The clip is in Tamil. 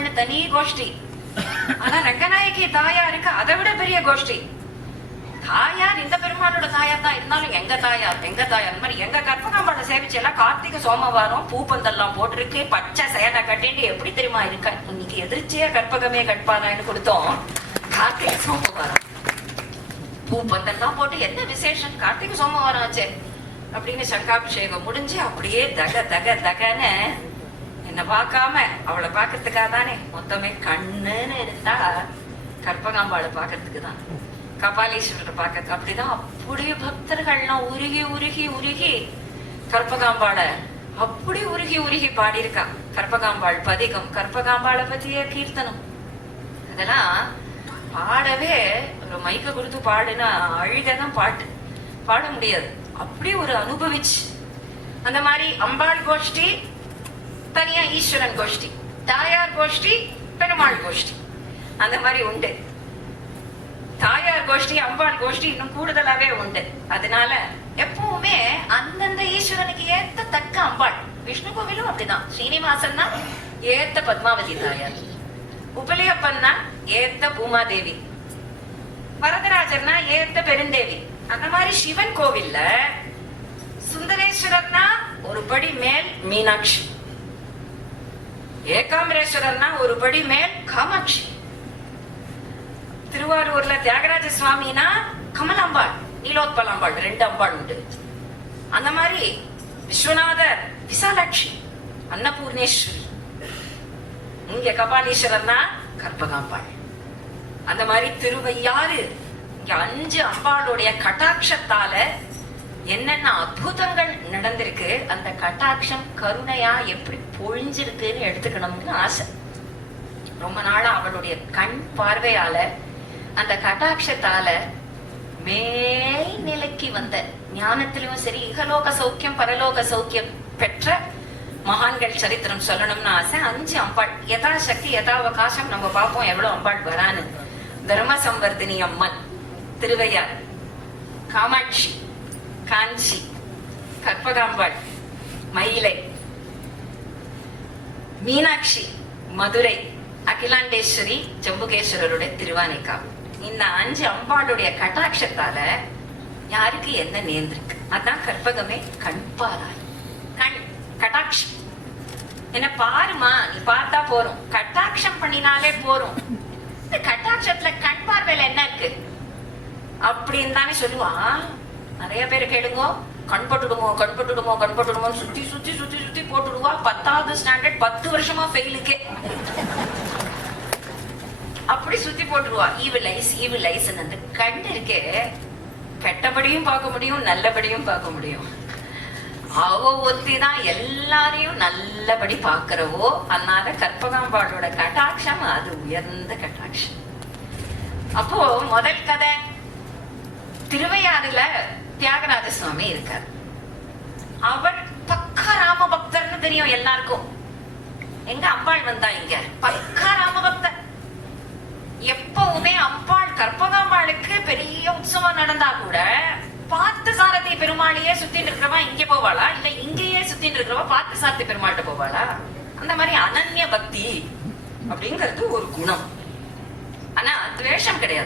பெருமாள்னு தனி கோஷ்டி. ஆனா ரங்கநாயகி தாயாருக்கு அதை விட பெரிய கோஷ்டி. தாயார் இந்த பெருமாளோட தாயார் தான் இருந்தாலும் எங்க தாயார் மாதிரி எங்க கற்பகாம்பாளை சேவிச்சு எல்லாம் கார்த்திகை சோமவாரம் பூப்பந்தெல்லாம் போட்டிருக்கு, பச்சை சேலை கட்டிட்டு எப்படி தெரியுமா இருக்க. இன்னைக்கு எதிர்ச்சியா கற்பகமே கட்பானான்னு கொடுத்தோம். கார்த்திகை சோமவாரம் பூப்பந்தெல்லாம் போட்டு என்ன விசேஷம், கார்த்திகை சோமவாரம் ஆச்சு அப்படின்னு சங்காபிஷேகம் முடிஞ்சு அப்படியே தகன்னு என்ன பார்க்காம அவளை பாக்கிறதுக்காக தானே மொத்தமே கண்ணுன்னு இருந்தா கற்பகாம்பாளை பாக்கிறதுக்கு தான், கபாலீஸ்வரரை பார்க்கறது. அப்படிதான் அப்படியே பக்தர்கள்லாம் உருகி உருகி உருகி கற்பகாம்பாளை அப்படி உருகி உருகி பாடியிருக்கா. கற்பகாம்பாள் பதிகம், கற்பகாம்பாளை பத்திய கீர்த்தனம், அதெல்லாம் பாடவே ஒரு மைக்க கொடுத்து பாடுனா அழுகதான் பாட்டு பாட முடியாது. அப்படி ஒரு அனுபவிச்சு அந்த மாதிரி அம்பாள் கோஷ்டி தனியா, ஈஸ்வரன் கோஷ்டி, தாயார் கோஷ்டி, பெருமாள் கோஷ்டி, அந்த மாதிரி உண்டு. தாயார் கோஷ்டி அம்பாள் கோஷ்டி இன்னும் கூடுதலாவே உண்டு. அதனால எப்பவுமே அந்தந்த ஈஸ்வரனுக்கு ஏத்த தக்க அம்பாள். விஷ்ணு கோவிலும் அப்படிதான். ஸ்ரீனிவாசன்னா ஏத்த பத்மாவதி தாயார், உபலியப்பன்னா ஏத்த பூமாதேவி, வரதராஜர்னா ஏத்த பெருந்தேவி. அந்த மாதிரி சிவன் கோவில்ல சுந்தரேஸ்வரர்னா ஒரு படி மேல் மீனாட்சி, ஏகாம்பரேஸ்வரர்னா ஒரு படி மேல் காமாட்சி, திருவாரூர்ல தியாகராஜ சுவாமினா கமலாம்பாள், நீலோத்பலாம்பாள், 2 அம்பாள் உண்டு. அந்த மாதிரி விஸ்வநாதர் விசாலாட்சி, அன்னபூர்ணேஸ்வரி, இங்க கபாலீஸ்வரர்னா கற்பகாம்பாள். அந்த மாதிரி திருவையாறு இங்க 5 அம்பாளுடைய கட்டாட்சத்தால என்னென்ன அற்புதங்கள் நடந்திருக்கு. அந்த கட்டாட்சம் கருணையா எப்படி பொழிஞ்சிருக்குன்னு எடுத்துக்கணும்னு ஆசை. ரொம்ப நாளா அவளுடைய கண் பார்வையால அந்த கட்டாட்சத்தால மேல் நிலைக்கு வந்த ஞானத்திலும் சரி, இகலோக சௌக்கியம் பரலோக சௌக்கியம் பெற்ற மகான்கள் சரித்திரம் சொல்லணும்னு ஆசை. 5 அம்பாள் யதாசக்தி யதாவகாசம் நம்ம பார்ப்போம் எவ்வளவு அம்பாள் வரான்னு. தர்ம சம்வர்தினி அம்மன் திருவையார், காமாட்சி காஞ்சி, கற்பகாம்பாள் மயிலை, மீனாட்சி மதுரை, அகிலாண்டேஸ்வரி ஜம்புகேஸ்வரருடைய திருவானைக்காவு. இந்த 5 அம்பாளுடைய கட்டாட்சத்தால யாருக்கு என்ன நேர்ந்திருக்கு. அதான் கற்பகமே கண் பாராய். கண் கட்டாட்சம் என்ன பாருமா, நீ பார்த்தா போறோம், கட்டாட்சம் பண்ணினாலே போறோம். இந்த கட்டாட்சத்துல கண் பார்வையில என்ன இருக்கு அப்படின்னு தானே சொல்லுவா. நிறைய பேர் கேளுங்க, கண்பட்டுடுமோ சுத்தி சுத்தி சுத்தி சுத்தி போட்டுடுவா. 10வது ஸ்டாண்டர்ட் 10 வருஷமா ஃபெயிலுக்கே அப்படி சுத்தி போட்டுருவா. ஈவில் ஐஸ் அந்த கண் இருக்கே, கெட்டபடியும் பார்க்க முடியும் நல்லபடியும் பார்க்க முடியும். அவ ஒத்திதான் எல்லாரையும் நல்லபடி பாக்குறவோ. அதனால கற்பகாம்பாளோட கட்டாட்சம் அது உயர்ந்த கட்டாட்சம். அப்போ முதல் கதை திருவையாறுல தியாகராஜ சுவாமி இருக்கார். அவர் பக்கா ராம பக்தர்னு தெரியும் எல்லாருக்கும். எங்க அம்பாள் வந்தா இங்க பக்கா ராம பக்தர். எப்பவுமே அம்பாள் கற்பகாம்பாளுக்கு பெரிய உற்சவம் நடந்தா கூட பார்த்த சாரதி பெருமாளையே சுத்திட்டு இருக்கிறவா இங்க போவாளா, இல்ல இங்கேயே சுத்திட்டு இருக்கிறவா பார்த்த சாரதி பெருமாள்கிட்ட போவாளா? அந்த மாதிரி அனன்ய பக்தி அப்படிங்கிறது ஒரு குணம். ஆனா துவேஷம் கிடையாது.